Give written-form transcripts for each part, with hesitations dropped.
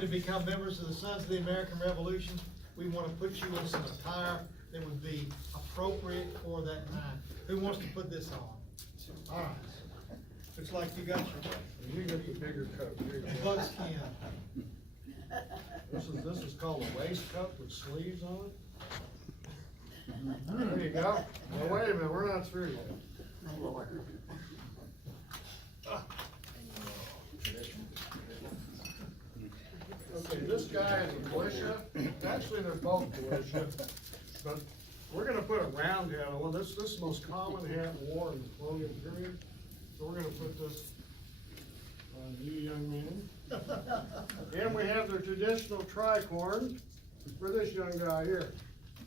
To become members of the Sons of the American Revolution, we want to put you in some attire that would be appropriate for that time. Who wants to put this on? All right. Looks like you got your You get the bigger coat. Here you go. buckskin. This is called a waistcoat with sleeves on it. There you go. Now wait a minute, we're not through yet. Okay, this guy is a militia. Actually, they're both militia, but we're gonna put a round hat on. This is the most common hat worn in the colonial period. So we're gonna put this on you, young man. And we have the traditional tricorn for this young guy here.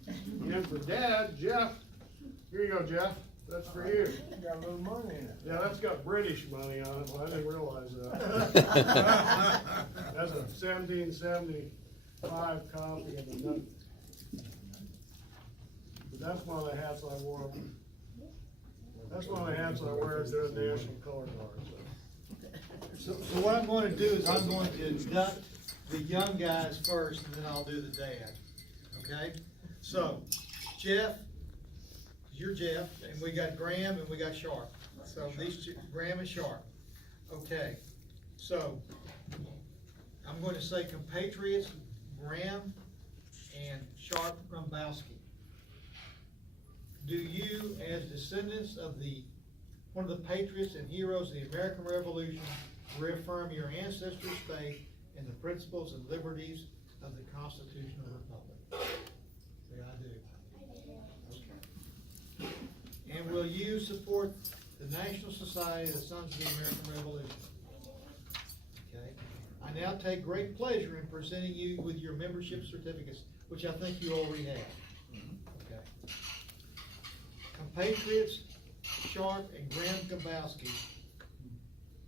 And for Dad, Jeff, here you go, Jeff. That's for you. Got a little money in it. Yeah, that's got British money on it, but I didn't realize that. That's a 1775 copy of the nut. But that's one of the hats I wore. That's one of the hats I wear during the National Color Guard. So what I'm going to do is I'm going to induct the young guys first, and then I'll do the dad. Okay? So, Jeff, you're Jeff, and we got Graham and we got Sharpe. So these two, Graham and Sharpe. Okay, so I'm going to say compatriots, Graham and Sharpe Grumboski. Do you, as descendants of one of the patriots and heroes of the American Revolution, reaffirm your ancestors' faith in the principles and liberties of the Constitutional Republic? Yeah, I do. And will you support the National Society of the Sons of the American Revolution? Okay. I now take great pleasure in presenting you with your membership certificates, which I think you already have. Okay. Compatriots Sharpe and Graham Grumboski,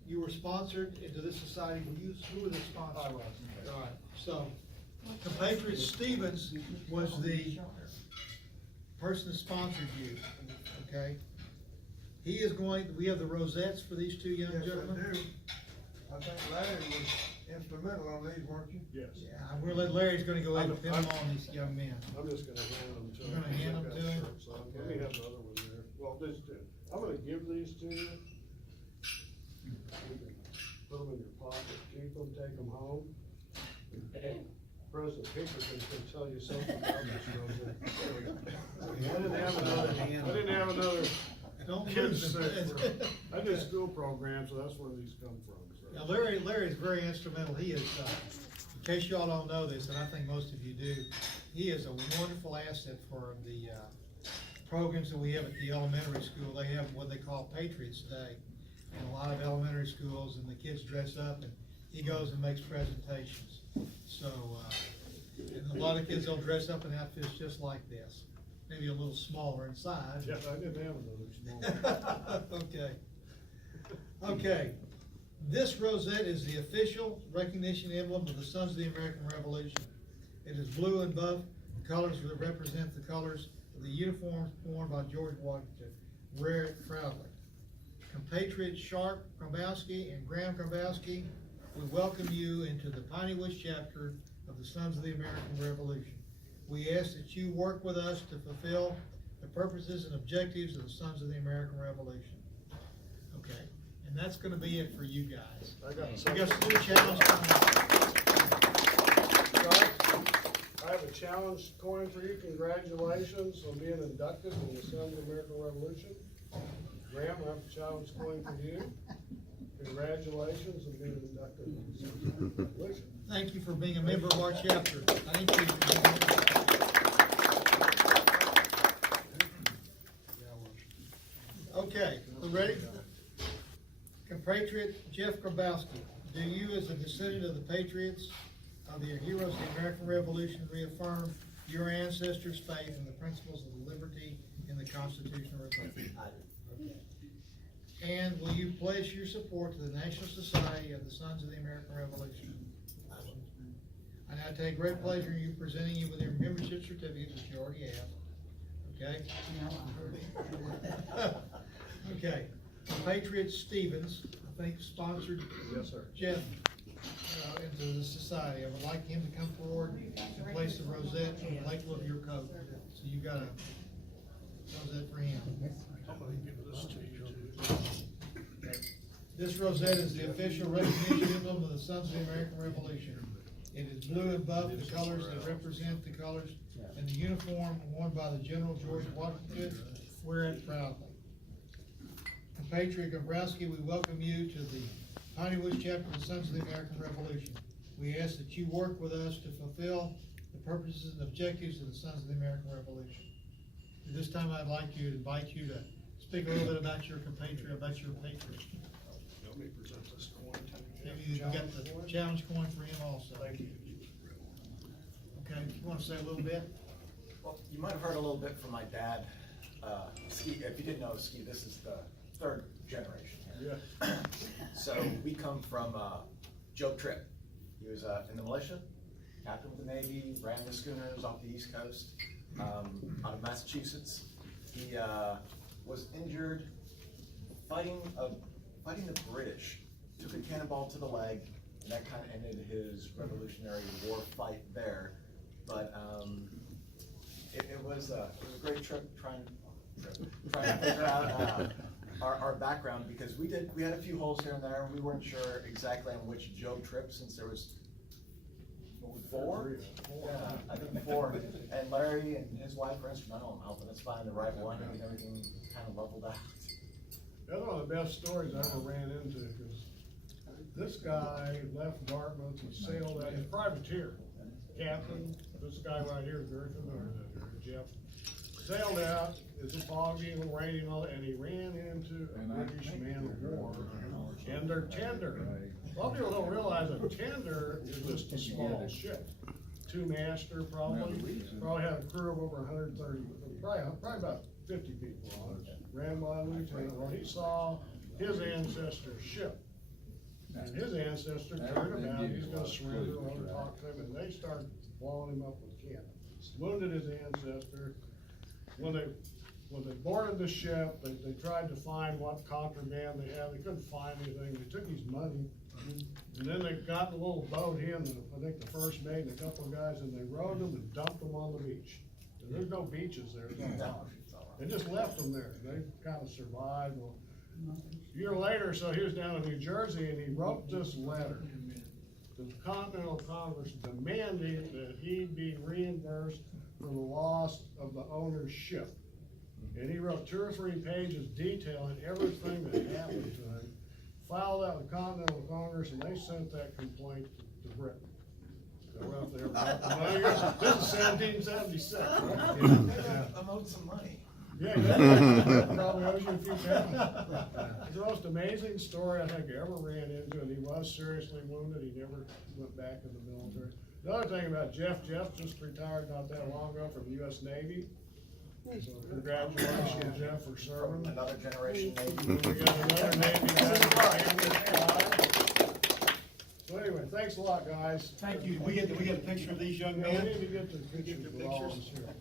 you were sponsored into this society. Who were the sponsors? I was. All right. So, compatriot Stevens was the person that sponsored you. Okay? He is we have the rosettes for these two young Yes, gentlemen? I do. I think Larry was instrumental on these, weren't you? Yes. Yeah, I'm gonna let Larry's gonna go ahead and pin them on these young men. I'm just gonna hand them to him. You're gonna hand them to him? So let me have another one there. Well, these two. I'm gonna give these to you. You can put them in your pocket, keep them, take them home. President Pinkerton can tell you something about this rosette. I didn't have another Don't kids lose set. them. I did school programs, so that's where these come from. So. Now Larry's very instrumental. He is, in case y'all don't know this, and I think most of you do, he is a wonderful asset for the programs that we have at the elementary school. They have what they call Patriots Day in a lot of elementary schools, and the kids dress up, and he goes and makes presentations. So, and a lot of kids will dress up in outfits just like this, maybe a little smaller in size. Yeah, I didn't have another small. Okay. Okay. This rosette is the official recognition emblem of the Sons of the American Revolution. It is blue and buff. The colors represent the colors of the uniforms worn by George Washington. Wear it proudly. Compatriots Sharpe Grumboski and Graham Grumboski, we welcome you into the Piney Woods chapter of the Sons of the American Revolution. We ask that you work with us to fulfill the purposes and objectives of the Sons of the American Revolution. Okay, and that's going to be it for you guys. I got I guess the challenge. I have a challenge coin for you. Congratulations on being inducted in the Sons of the American Revolution. Graham, I have a challenge coin for you. Congratulations on being inducted in the Sons of the American Revolution. Thank you for being a member of our chapter. Thank you. Okay, we ready? Compatriot Jeff Grumboski, do you, as a descendant of the patriots of the heroes of the American Revolution, reaffirm your ancestors' faith in the principles of liberty in the Constitutional Republic? I do. Okay. And will you pledge your support to the National Society of the Sons of the American Revolution? I now take great pleasure in presenting you with your membership certificate, which you already have. Okay? Okay. Patriot Stevens, I think sponsored Yes, sir. Jeff into the society. I would like him to come forward and place the rosette on the label of your coat. So you got a rosette for him. I'm gonna give this to you too. This rosette is the official recognition emblem of the Sons of the American Revolution. It is blue above the colors that represent the colors in the uniform worn by the General George Washington. Wear it proudly. Compatriot Grumboski, we welcome you to the Piney Woods chapter of the Sons of the American Revolution. We ask that you work with us to fulfill the purposes and objectives of the Sons of the American Revolution. At this time, I'd like to invite you to speak a little bit about your compatriot, about your patriot. Let me present this coin to you. Maybe you got the challenge coin for him also. Thank you. Okay, you wanna say a little bit? Well, you might have heard a little bit from my dad. Ski, if you didn't know, Ski, this is the third generation here. Yeah. So we come from Job Tripp. He was in the militia, captain of the Navy, ran the schooners off the East Coast, out of Massachusetts. He was injured fighting the British. Took a cannonball to the leg, and that kind of ended his Revolutionary War fight there. But it was a great trip trying to figure out our background, because we had a few holes here and there, and we weren't sure exactly on which Job Tripp, since there was four. Yeah, I think four. And Larry and his wife were instrumental in helping us find the right one, and everything kind of leveled out. That's one of the best stories I ever ran into, because this guy left Dartmouth and sailed out, he's a privateer, captain. This guy right here is very familiar with Jeff. Sailed out, it's a foggy and raining and all that, and he ran into a British man of war and their tender. A lot of people don't realize a tender is just a small ship. Two-master probably had a crew of over 130, probably about 50 people on it. Ran by a lieutenant. Well, he saw his ancestor's ship. And his ancestor turned him out, he's gonna surrender, or talk to him, and they started blowing him up with cannons. Wounded his ancestor. When they boarded the ship, they tried to find what contraband they had. They couldn't find anything. They took his money. And then they got in a little boat, him and I think the first mate and a couple of guys, and they rowed them and dumped them on the beach. And there's no beaches there. They just left them there. They kind of survived. Well, a year later, so he was down in New Jersey, and he wrote this letter to the Continental Congress demanding that he be reimbursed for the loss of the owner's ship. And he wrote 2 or 3 pages detailing everything that happened to him. Filed that with Continental Congress, and they sent that complaint to Britain. They went up there. This is 1776. I'm owed some money. Yeah, that probably owes you a few pounds. It's the most amazing story I think I ever ran into, and he was seriously wounded. He never went back in the military. The other thing about Jeff just retired not that long ago from the US Navy. So congratulations, Jeff, for serving. Another generation Navy. We got another Navy guy. So anyway, thanks a lot, guys. Thank you. We get a picture of these young Yeah, we men. need to get the pictures of all of us here.